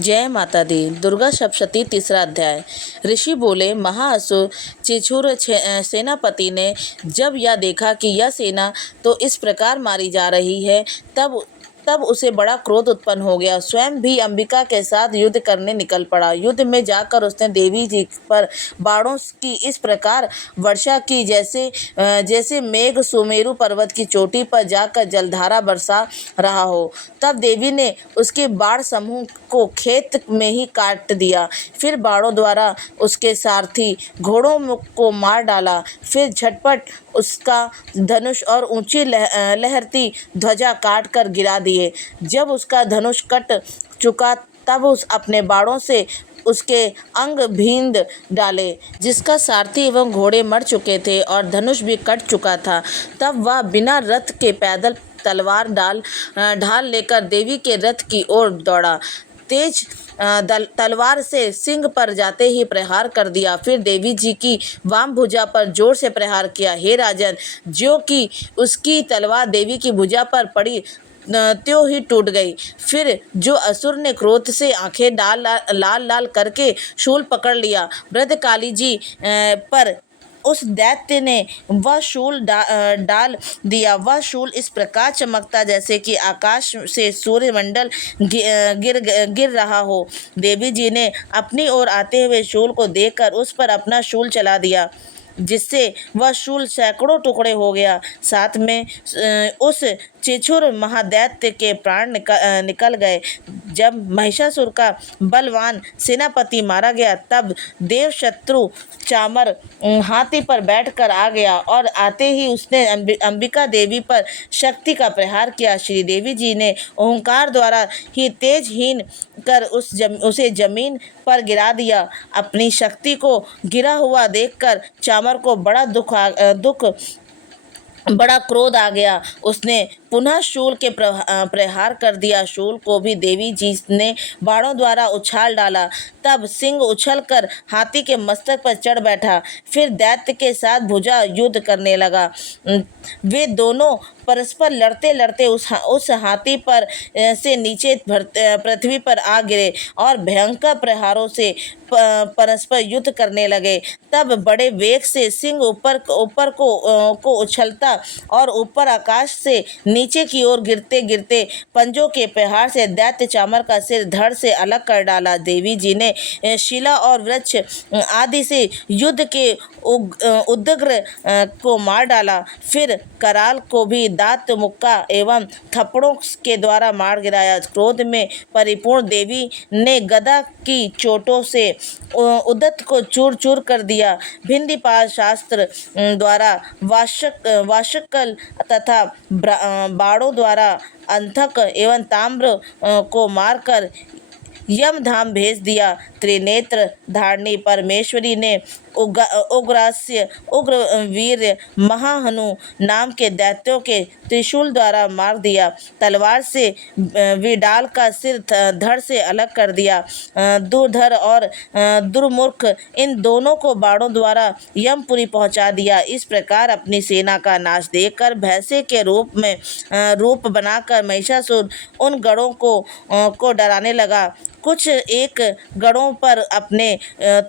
जय माता दी। दुर्गा सप्तशती तीसरा अध्याय। ऋषि बोले, महाअसुर चिछुर सेनापति ने जब यह देखा कि यह सेना तो इस प्रकार मारी जा रही है, तब उसे बड़ा क्रोध उत्पन्न हो गया। स्वयं भी अंबिका के साथ युद्ध करने निकल पड़ा। युद्ध में जाकर उसने देवी जी पर बाणों की इस प्रकार वर्षा की जैसे मेघ सुमेरु पर्वत की चोटी पर जाकर जलधारा बरसा रहा हो। तब देवी ने उसके बाण समूह को खेत में ही काट दिया। फिर बाणों द्वारा उसके सारथी घोड़ों को मार डाला। फिर झटपट उसका धनुष और ऊंची लहरती ध्वजा काट कर गिरा दिए। जब उसका धनुष कट चुका तब उस अपने बाणों से उसके अंग भींद डाले, जिसका सारथी एवं घोड़े मर चुके थे और धनुष भी कट चुका था। तब वह बिना रथ के पैदल तलवार ढाल लेकर देवी के रथ की ओर दौड़ा। तेज तलवार से सिंह पर जाते ही प्रहार कर दिया। फिर देवी जी की वाम भुजा पर जोर से प्रहार किया। हे राजन, ज्यों कि उसकी तलवार देवी की भुजा पर पड़ी त्यों ही टूट गई। फिर जो असुर ने क्रोध से आंखें लाल लाल करके शूल पकड़ लिया, भद्रकाली जी पर उस दैत्य ने वह शूल डाल दिया। वह शूल इस प्रकार चमकता जैसे कि आकाश से सूर्यमंडल गिर रहा हो। देवी जी ने अपनी ओर आते हुए शूल को देखकर उस पर अपना शूल चला दिया, जिससे वह शूल सैकड़ों टुकड़े हो गया। साथ में उस चिछुर महादैत्य के प्राण निकल गए। जब महिषासुर का बलवान सेनापति मारा गया, तब देवशत्रु चामर हाथी पर बैठकर आ गया और आते ही उसने अंबिका देवी पर शक्ति का प्रहार किया। श्री देवी जी ने ओंकार द्वारा ही तेजहीन कर उसे जमीन पर गिरा दिया। अपनी शक्ति को गिरा हुआ देखकर चामर को बड़ा क्रोध आ गया। उसने पुनः शूल के प्रहार कर दिया। शूल को भी देवी जी ने बाणों द्वारा उछाल डाला। तब सिंह उछलकर हाथी के मस्तक पर चढ़ बैठा। फिर दैत्य के साथ भुजा युद्ध करने लगा। वे दोनों परस्पर लड़ते लड़ते उस हाथी पर से नीचे पृथ्वी पर आ गिरे और भयंकर प्रहारों से परस्पर युद्ध करने लगे। तब बड़े वेग से सिंह ऊपर को उछलता और ऊपर आकाश से नीचे की ओर गिरते गिरते पंजों के प्रहार से दैत्य चामर का सिर धड़ से अलग कर डाला। देवी जी ने शिला और वृक्ष आदि से युद्ध के उद्ग्र को मार डाला। फिर कराल को भी दांत मुक्का एवं थप्पड़ों के द्वारा मार गिराया। क्रोध में परिपूर्ण देवी ने गदा की चोटों से उदत्त को चूर चूर कर दिया। भिंदीपाल शास्त्र द्वारा वाशकल तथा बाणों द्वारा अंधक एवं ताम्र को मारकर यमधाम भेज दिया। त्रिनेत्र धारणी परमेश्वरी ने उग्रास्य उग्रवीर महाहनु नाम के दैत्यों के त्रिशूल द्वारा मार दिया। तलवार से विडाल का सिर धड़ से अलग कर दिया। दुर्धर और दुर्मुख इन दोनों को बाणों द्वारा यमपुरी पहुंचा दिया। इस प्रकार अपनी सेना का नाश देखकर भैंसे के रूप बनाकर महिषासुर उन गणों को डराने लगा। कुछ एक गणों पर अपने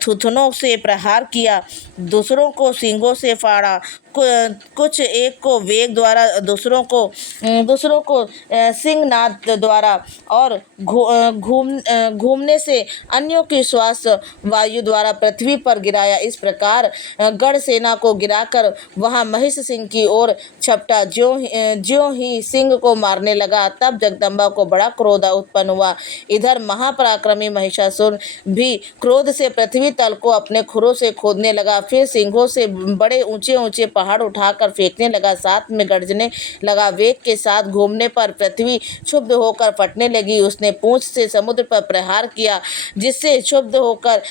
थुथुनों से प्रहार किया, दूसरों को सींगों से फाड़ा। कुछ एक को वेग द्वारा, दूसरों को सिंहनाद द्वारा और घूमने से अन्यों की श्वास वायु द्वारा पृथ्वी पर गिराया। इस प्रकार गढ़ सेना को गिराकर वहां महिष सिंह की ओर झपटा। ज्यों ही सिंह को मारने लगा, तब जगदम्बा को बड़ा क्रोध उत्पन्न हुआ। इधर महापराक्रमी महिषासुर भी क्रोध से पृथ्वी तल को अपने खुरों से खोदने लगा। फिर सिंहों से बड़े ऊंचे ऊंचे पहाड़ उठाकर फेंकने लगा। साथ में गर्जने लगा। वेग के साथ घूमने पर पृथ्वी क्षुब्ध होकर फटने लगी। उसने पूंछ से समुद्र पर प्रहार किया, जिससे क्षुब्ध होकर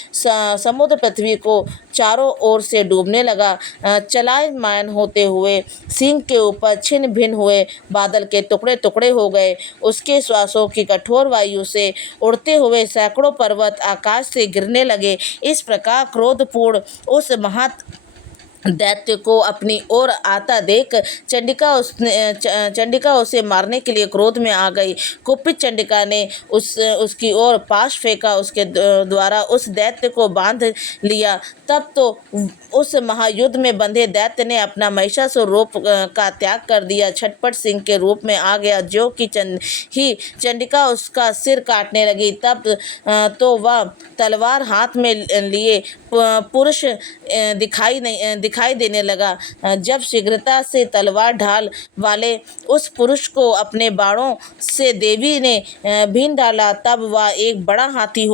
समुद्र पृथ्वी को चारों ओर से डूबने लगा। चलायमान होते हुए सिंह के ऊपर छिन्न भिन्न हुए बादल के टुकड़े टुकड़े हो गए। उसके श्वासों की कठोर वायु से उड़ते हुए सैकड़ों पर्वत आकाश से गिरने लगे। इस प्रकार क्रोधपूर्ण उस दैत्य को अपनी ओर आता देख चंडिका उसे मारने के लिए क्रोध में आ गई। कुपित चंडिका ने उसकी ओर पाश फेंका, उसके द्वारा उस दैत्य को बांध लिया। तब तो उस महायुद्ध में बंधे दैत्य ने अपना महिषासुर रूप का त्याग कर दिया, छटपट सिंह के रूप में आ गया, जो कि चंडिका उसका सिर काटने लगी। तब तो वह तलवार हाथ में लिए पुरुष दिखाई देने लगा। जब शीघ्रता से तलवार ढाल वाले उस पुरुष को अपने बाणों से देवी ने भीन डाला, तब वह एक बड़ा हाथी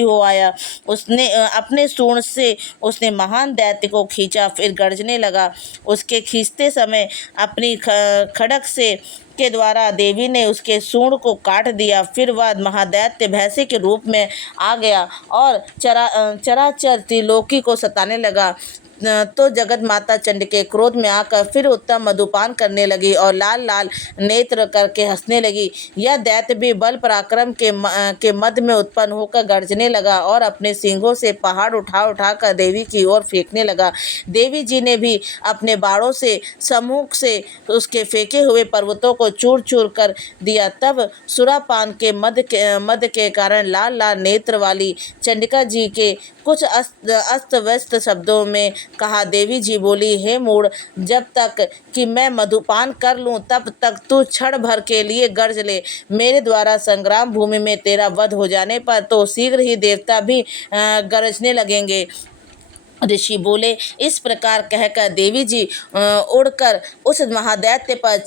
हो आया। उसने अपने सूंड से उसने महान दैत्य को खींचा, फिर गर्जने लगा। उसके खींचते समय अपनी खड़क से के द्वारा देवी ने उसके सूंड को काट दिया। फिर वह महादैत्य भैंसे के रूप में आ गया और चराचर त्रिलोकी को सताने लगा। तो जगत माता चंडिका क्रोध में आकर फिर उत्तम मधुपान करने लगी और लाल लाल नेत्र करके हंसने लगी। यह दैत्य भी बल पराक्रम के मध्य में उत्पन्न होकर गर्जने लगा और अपने सींगों से पहाड़ उठा कर देवी की ओर फेंकने लगा। देवी जी ने भी अपने बाणों से सम्मुख से उसके फेंके हुए पर्वतों को चूर चूर कर दिया। तब सुरापान के मध्य के कारण लाल लाल नेत्र वाली चंडिका जी के कुछ अस्त व्यस्त शब्दों में कहा। देवी जी बोली, हे मूढ़, जब तक कि मैं मधुपान कर लूं तब तक तू क्षण भर के लिए गर्ज ले। मेरे द्वारा संग्राम भूमि में तेरा वध हो जाने पर तो शीघ्र ही देवता भी गरजने लगेंगे। ऋषि बोले। इस प्रकार कहकर देवी जी उड़कर उस महादैत्य पर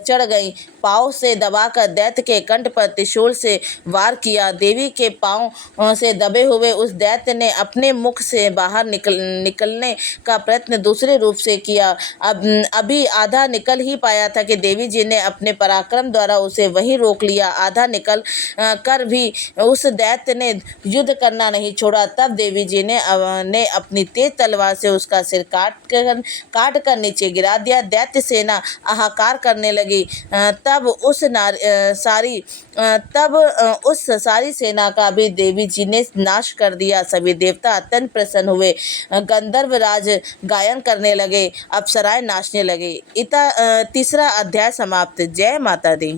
चढ़ गई। पाँव से दबाकर दैत्य के कंठ पर त्रिशूल से वार किया। देवी के पाँव से दबे हुए उस दैत्य ने अपने मुख से बाहर निकलने का प्रयत्न दूसरे रूप से किया। अभी आधा निकल ही पाया था कि देवी जी ने अपने पराक्रम द्वारा उसे वहीं रोक लिया। आधा निकल कर भी उस दैत्य ने युद्ध करना नहीं छोड़ा। तब देवी जी ने अपनी तेज तलवार से उसका सिर काट कर नीचे गिरा दिया। दैत्य सेना हाहाकार करने लगी। तब उस सारी सेना का भी देवी जी ने नाश कर दिया। सभी देवता अत्यंत प्रसन्न हुए। गंधर्व राज गायन करने लगे, अप्सराएं नाचने लगे। तीसरा अध्याय समाप्त। जय माता दी।